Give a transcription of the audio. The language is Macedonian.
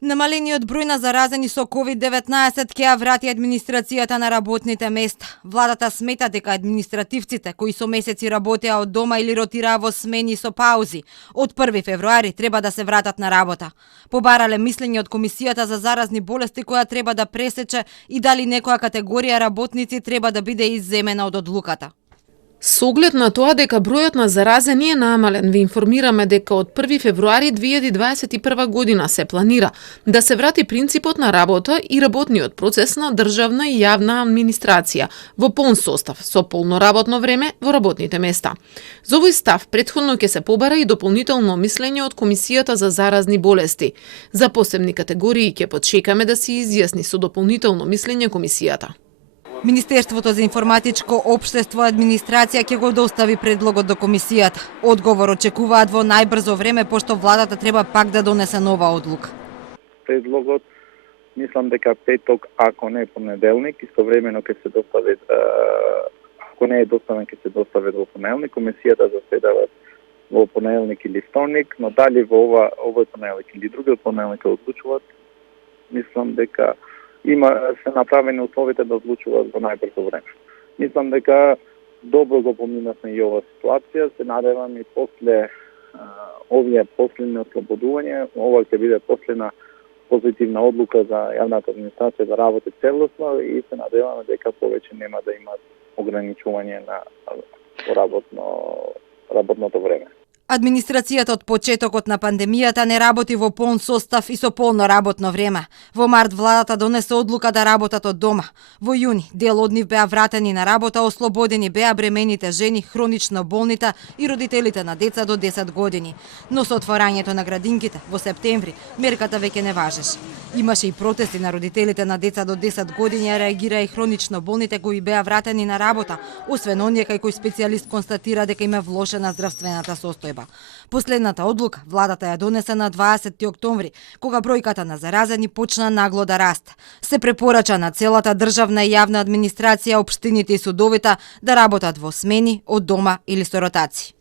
Намалениот број на заразени со COVID-19 ќе ја врати администрацијата на работните места. Владата смета дека административците кои со месеци работеа од дома или ротираа во смени со паузи, од 1 февруари треба да се вратат на работа. Побарале мислење од Комисијата за заразни болести која треба да пресече и дали некоја категорија работници треба да биде изземена од одлуката. Со оглед на тоа дека бројот на заразени е намален, ви информираме дека од 1 февруари 2021 година се планира да се врати принципот на работа и работниот процес на државна и јавна администрација во полн состав, со полно работно време во работните места. За овој став претходно ќе се побара и дополнително мислење од Комисијата за заразни болести. За посебни категории ќе подчекаме да се изјасни со дополнително мислење Комисијата. Министерството за информатичко општество и администрација ќе го достави предлогот до Комисијата. Одговор очекуваат во најбрзо време, пошто владата треба пак да донесе нова одлука. Предлогот мислам дека петок, ако не понеделник, истовремено ќе се достави, ако не е доставен ќе се достави во понеделник, Комисијата заседава во понеделник или вторник, но дали во овој понеделник или другиот понеделник одлучуваат, мислам дека се направени условите да одлучуваат во најбрзо време. Мислам дека добро го поминавме и ова ситуација, се надевам и после овие последни ослободување, ова ќе биде последна позитивна одлука за јавната администрација да работи целосно и се надеваме дека повеќе нема да има ограничување на работното време. Администрацијата од почетокот на пандемијата не работи во полн состав и со полно работно време. Во март владата донесе одлука да работат од дома. Во јуни дел од нив беа вратени на работа, ослободени беа бремените жени, хронично болните и родителите на деца до 10 години. Но со отворањето на градинките во септември мерката веќе не важеше. Имаше и протести на родителите на деца до 10 години, а реагира и хронично болните кои беа вратени на работа, освен оние кај кој специјалист констатира дека им е влошена здравствената состојба. Последната одлука владата ја донесе на 20 октомври, кога бројката на заразени почна нагло да расте. Се препорача на целата државна и јавна администрација, општините и судовите да работат во смени, од дома или со ротаци.